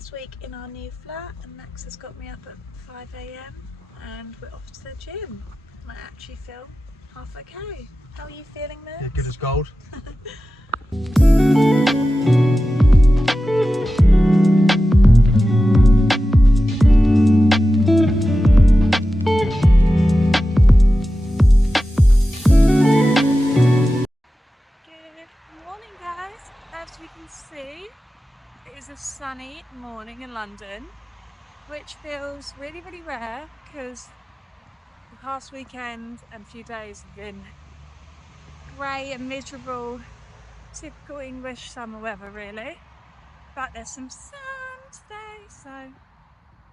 first week in our new flat, and Max has got me up at 5 AM and we're off to the gym. I actually feel half okay. How are you feeling, Max? Yeah, good as gold. Good morning, guys. As we can see, it is a sunny morning in London, which feels really, really rare because the past weekend and few days have been grey and miserable, typical English summer weather really. But there's some sun today, so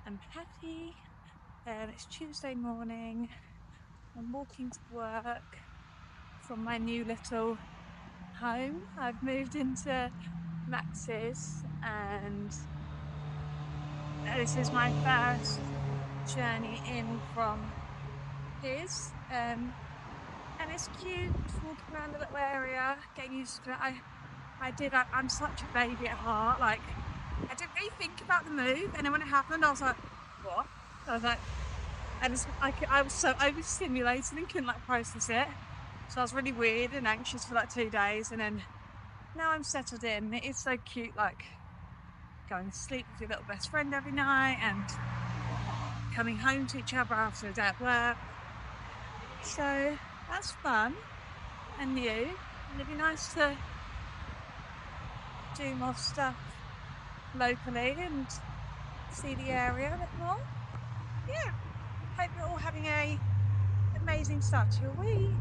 I'm happy. It's Tuesday morning. I'm walking to work from my new little home. I've moved into Max's, and this is my first journey in from his, and it's cute, just walking around the little area, getting used to it. I'm such a baby at heart, like, I didn't really think about the move, and then when it happened, I was like, what? I was like, and I was so overstimulated and couldn't like process it. So I was really weird and anxious for like 2 days, and then now I'm settled in. It is so cute, like going to sleep with your little best friend every night and coming home to each other after a day at work. So that's fun and new, and it'd be nice to do more stuff locally and see the area a bit more. Yeah, hope you're all having a amazing start to your week.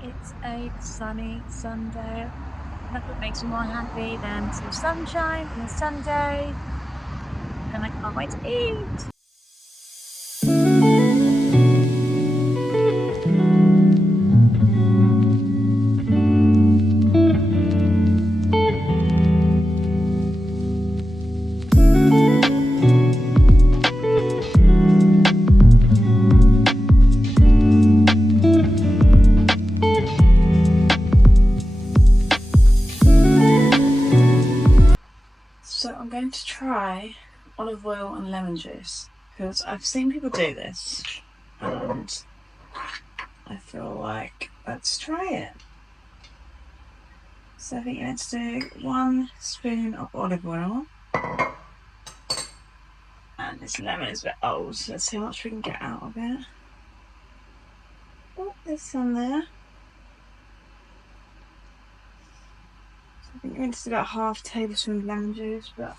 It's a sunny Sunday. Nothing makes me more happy than some sunshine on a Sunday, and I can't wait to eat. So I'm going to try olive oil and lemon juice because I've seen people do this and I feel like let's try it. So I think let's do 1 spoon of olive oil, and this lemon is a bit old, so let's see how much we can get out of it. Oh, there's some there. I think I'm going to do about ½ tablespoon of lemon juice, but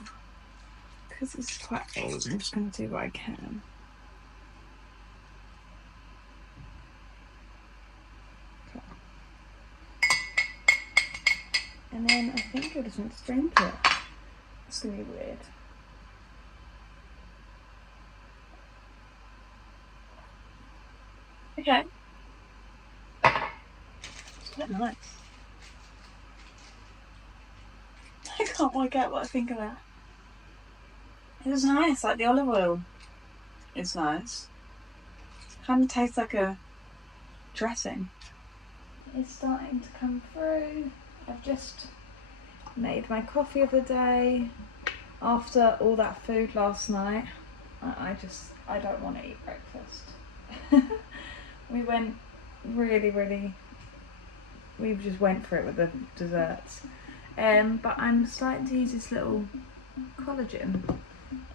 because it's quite old, I'm just going to do what I can. Okay. And then I think I just want to drink it. It's going to be weird. Okay. look nice. I can't work out what I think of that. It was nice, like the olive oil is nice. It kind of tastes like a dressing. It's starting to come through. I've just made my coffee of the day. After all that food last night, I don't want to eat breakfast. We went we just went for it with the desserts. But I'm starting to use this little collagen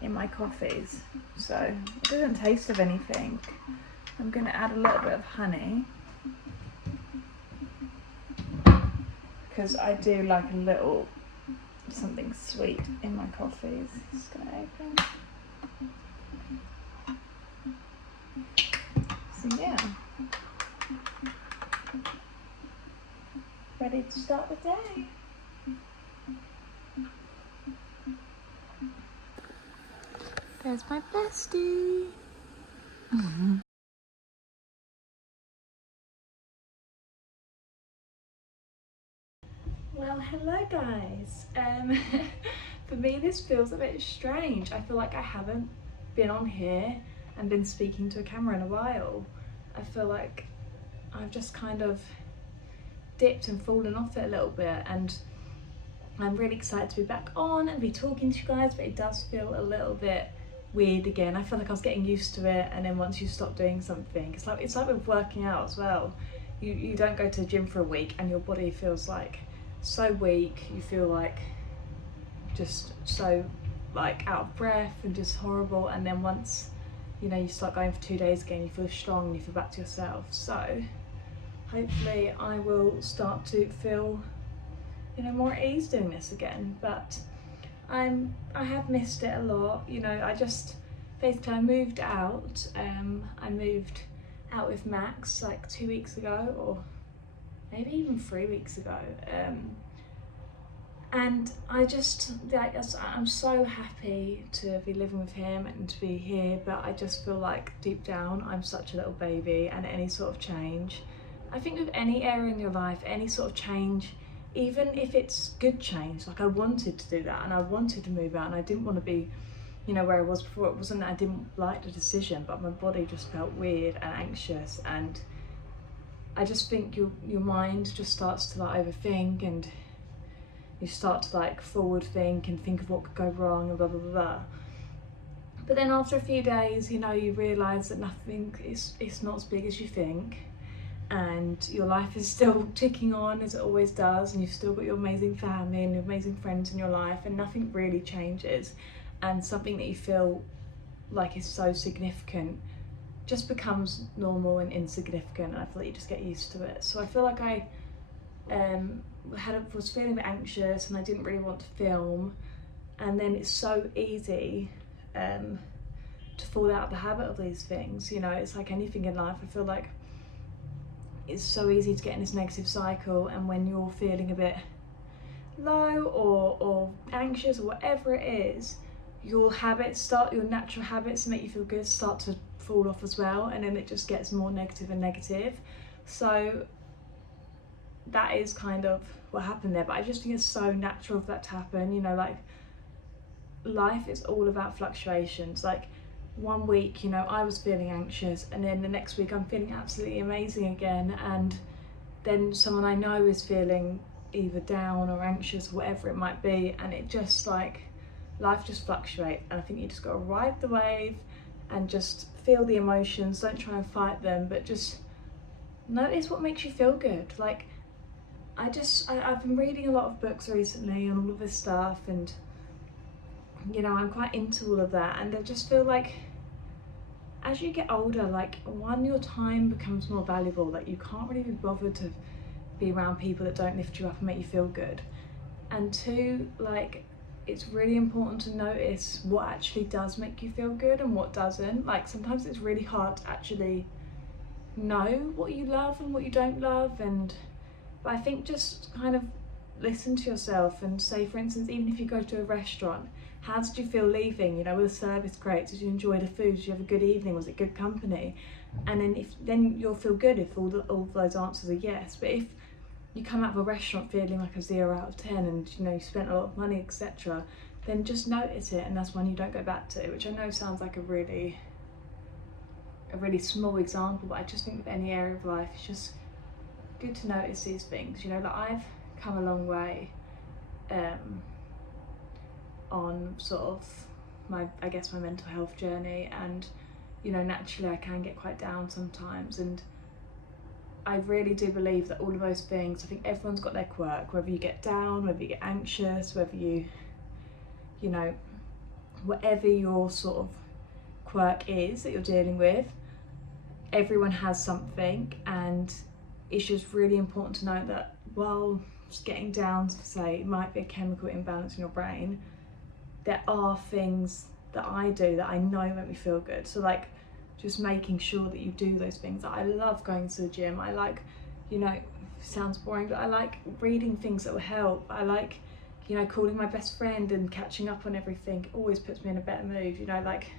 in my coffees, so it doesn't taste of anything. I'm going to add a little bit of honey, because I do like a little something sweet in my coffees. Just going to open. So yeah, ready to start the day. There's my bestie. Well, hello guys. For me this feels a bit strange. I feel like I haven't been on here and been speaking to a camera in a while. I feel like I've just kind of dipped and fallen off it a little bit, and I'm really excited to be back on and be talking to you guys, but it does feel a little bit weird again. I feel like I was getting used to it, and then once you stop doing something, it's like with working out as well. You don't go to the gym for a week and your body feels like so weak, you feel like just so like out of breath and just horrible, and then once you start going for 2 days again, you feel strong and you feel back to yourself. So hopefully I will start to feel more at ease doing this again, but I have missed it a lot. I just basically I moved out. I moved out with Max like 2 weeks ago, or maybe even 3 weeks ago, and I'm so happy to be living with him and to be here, but I just feel like deep down I'm such a little baby, and any sort of change, I think with any area in your life, any sort of change, even if it's good change, like I wanted to do that and I wanted to move out and I didn't want to be where I was before. It wasn't that I didn't like the decision, but my body just felt weird and anxious, and I just think your mind just starts to like overthink, and you start to like forward think and think of what could go wrong and blah blah blah. But then after a few days, you realise that nothing it's not as big as you think, and your life is still ticking on as it always does, and you've still got your amazing family and your amazing friends in your life, and nothing really changes, and something that you feel like is so significant just becomes normal and insignificant, and I feel like you just get used to it. So I feel like I was feeling a bit anxious and I didn't really want to film, and then it's so easy to fall out of the habit of these things. It's like anything in life. I feel like it's so easy to get in this negative cycle, and when you're feeling a bit low or anxious or whatever it is, your natural habits that make you feel good start to fall off as well, and then it just gets more negative and negative. So that is kind of what happened there, but I just think it's so natural for that to happen. Like life is all about fluctuations. Like 1 week, I was feeling anxious, and then the next week I'm feeling absolutely amazing again, and then someone I know is feeling either down or anxious, whatever it might be, and it just like life just fluctuates, and I think you just got to ride the wave and just feel the emotions. Don't try and fight them, but just notice what makes you feel good. Like I've been reading a lot of books recently on all of this stuff, and I'm quite into all of that, and I just feel like as you get older, like one, your time becomes more valuable. Like you can't really be bothered to be around people that don't lift you up and make you feel good, and two, like it's really important to notice what actually does make you feel good and what doesn't. Like sometimes it's really hard to actually know what you love and what you don't love, but I think just kind of listen to yourself and say, for instance, even if you go to a restaurant, how did you feel leaving? Was the service great? Did you enjoy the food? Did you have a good evening? Was it good company? And then you'll feel good if all those answers are yes. But if you come out of a restaurant feeling like a 0 out of 10 and you know you spent a lot of money, etc., then just notice it, and that's one you don't go back to, which I know sounds like a really small example, but I just think with any area of life it's just good to notice these things. You know, like I've come a long way on sort of my mental health journey, and you know, naturally I can get quite down sometimes, and I really do believe that all of those things, I think everyone's got their quirk, whether you get down, whether you get anxious, whether you know, whatever your sort of quirk is that you're dealing with, everyone has something, and it's just really important to note that while just getting down, say, it might be a chemical imbalance in your brain, there are things that I do that I know make me feel good. So like just making sure that you do those things. I love going to the gym. I like, you know, sounds boring, but I like reading things that will help. I like, you know, calling my best friend and catching up on everything. It always puts me in a better mood, you know, like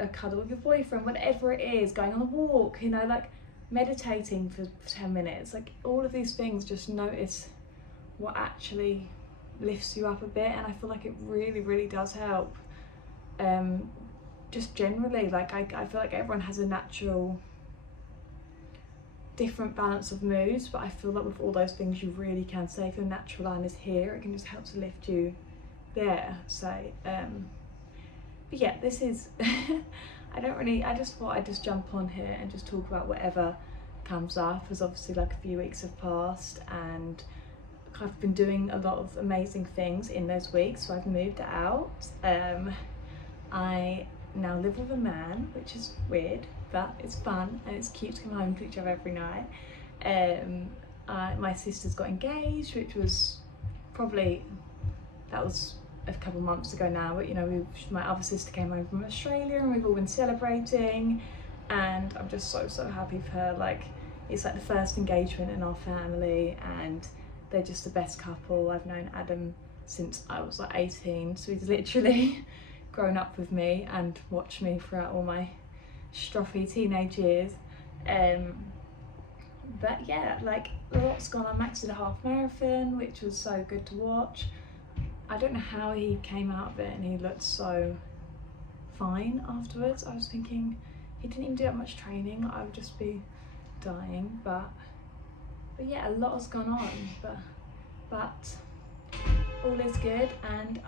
a cuddle with your boyfriend, whatever it is, going on a walk, you know, like meditating for 10 minutes, like all of these things, just notice what actually lifts you up a bit, and I feel like it really does help. Just generally, like I feel like everyone has a natural different balance of moods, but I feel like with all those things you really can say if your natural line is here, it can just help to lift you there, say. But yeah, this is I just thought I'd just jump on here and just talk about whatever comes up, as obviously like a few weeks have passed and I've been doing a lot of amazing things in those weeks. So I've moved out. I now live with a man, which is weird, but it's fun and it's cute to come home to each other every night. My sister's got engaged, which was that was a couple months ago now, but you know, my other sister came home from Australia and we've all been celebrating, and I'm just so happy for her. Like, it's like the first engagement in our family, and they're just the best couple. I've known Adam since I was like 18, so he's literally grown up with me and watched me throughout all my stroppy teenage years. But yeah, like a lot's gone on. Max did a half marathon, which was so good to watch. I don't know how he came out of it and he looked so fine afterwards. I was thinking he didn't even do that much training. I would just be dying, but yeah, a lot has gone on, but all is good. And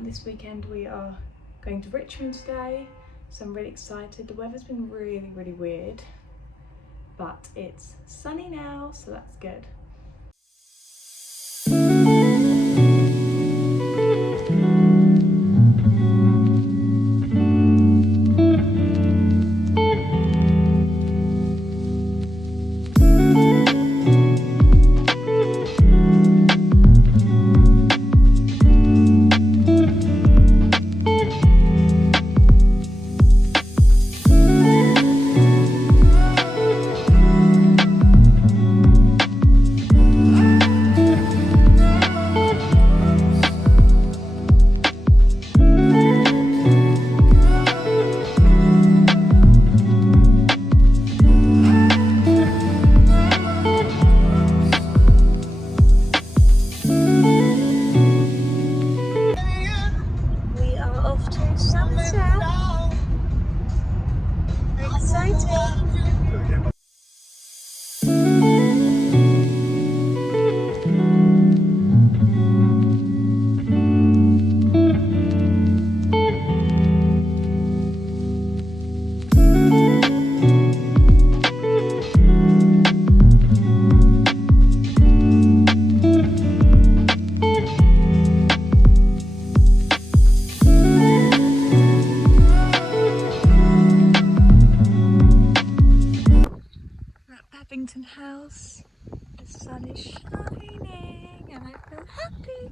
this weekend we are going to Richmond today, so I'm really excited. The weather's been really weird, but it's sunny now, so that's good. Babington house, the sun is shining and I feel happy.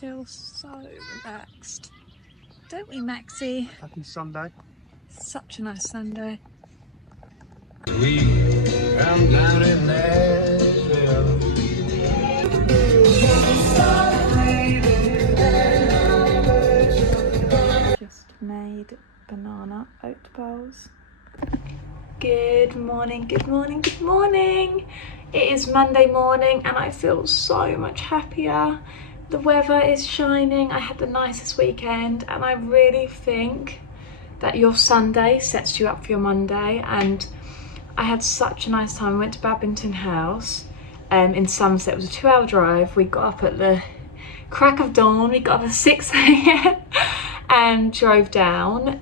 feel so relaxed. Don't we, Maxie? Happy Sunday. Such a nice Sunday. We come down in Nashville. Just made banana oat bowls. Good morning, good morning, good morning. It is Monday morning and I feel so much happier. The weather is shining. I had the nicest weekend and I really think that your Sunday sets you up for your Monday, and I had such a nice time. I went to Babington House in Somerset. It was a 2-hour drive. We got up at the crack of dawn. We got up at 6 a.m. and drove down.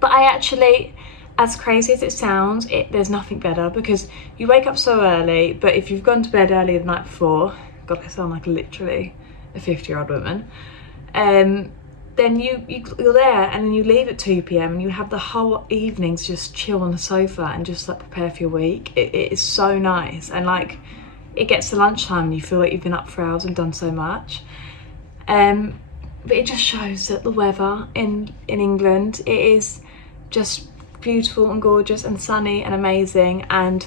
But I actually, as crazy as it sounds, there's nothing better, because you wake up so early, but if you've gone to bed early the night before, God, I sound like literally a 50-year-old woman, then you're there and then you leave at 2 p.m. and you have the whole evening to just chill on the sofa and just like prepare for your week. It is so nice, and like it gets to lunchtime and you feel like you've been up for hours and done so much. But it just shows that the weather in England, it is just beautiful and gorgeous and sunny and amazing, and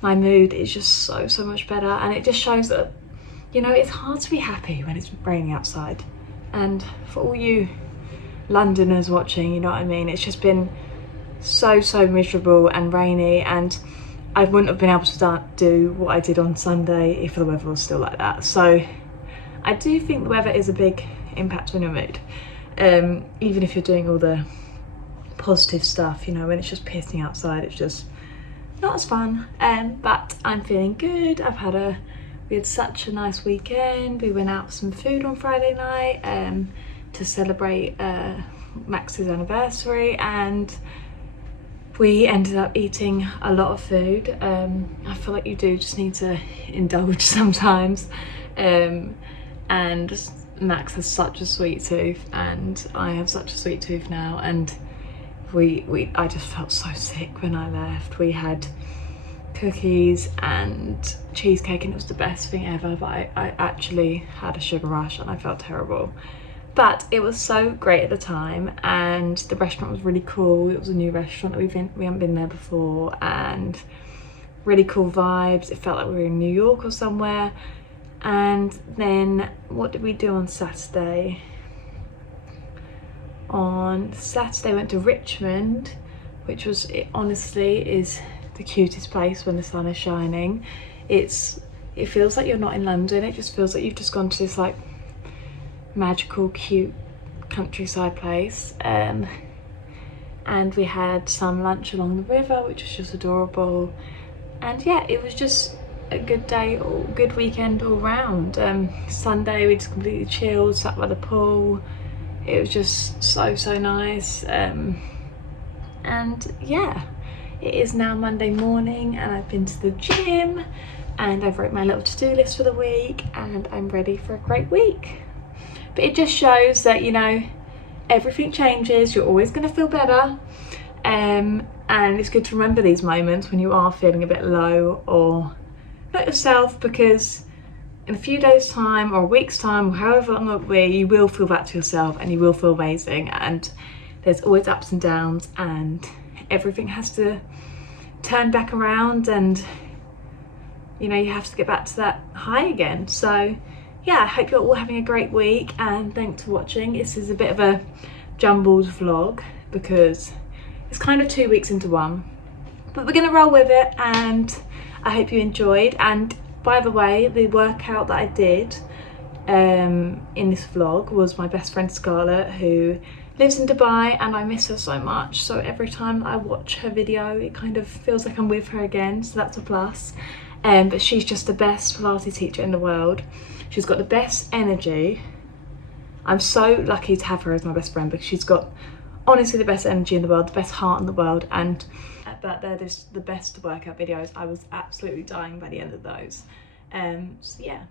my mood is just so much better. And it just shows that, you know, it's hard to be happy when it's raining outside. And for all you Londoners watching, you know what I mean, it's just been so miserable and rainy, and I wouldn't have been able to do what I did on Sunday if the weather was still like that. So I do think the weather is a big impact on your mood, even if you're doing all the positive stuff. You know, when it's just pissing outside, it's just not as fun. But I'm feeling good. We had such a nice weekend. We went out for some food on Friday night to celebrate Max's anniversary, and we ended up eating a lot of food. I feel like you do just need to indulge sometimes. And Max has such a sweet tooth, and I have such a sweet tooth now, and I just felt so sick when I left. We had cookies and cheesecake and it was the best thing ever, but I actually had a sugar rush and I felt terrible. But it was so great at the time, and the restaurant was really cool. It was a new restaurant that we haven't been there before, and really cool vibes. It felt like we were in New York or somewhere. And then what did we do on Saturday? On Saturday we went to Richmond, which was, it honestly is the cutest place when the sun is shining. It feels like you're not in London. It just feels like you've just gone to this like magical cute countryside place, and we had some lunch along the river, which was just adorable. And yeah, it was just a good day, good weekend all round. Sunday we just completely chilled, sat by the pool. It was just so nice. And yeah, it is now Monday morning and I've been to the gym and I've wrote my little to-do list for the week, and I'm ready for a great week. But it just shows that, you know, everything changes. You're always going to feel better. And it's good to remember these moments when you are feeling a bit low or not yourself, because in a few days time or a week's time or however long it will be, you will feel back to yourself and you will feel amazing. And there's always ups and downs, and everything has to turn back around, and you know, you have to get back to that high again. So yeah, I hope you're all having a great week, and thanks for watching. This is a bit of a jumbled vlog because it's kind of 2 weeks into one, but we're gonna roll with it, and I hope you enjoyed. And by the way, the workout that I did in this vlog was my best friend Scarlett, who lives in Dubai, and I miss her so much. So every time I watch her video, it kind of feels like I'm with her again, so that's a plus. But she's just the best Pilates teacher in the world. She's got the best energy. I'm so lucky to have her as my best friend, because she's got honestly the best energy in the world, the best heart in the world, and but they're just the best workout videos. I was absolutely dying by the end of those. So yeah,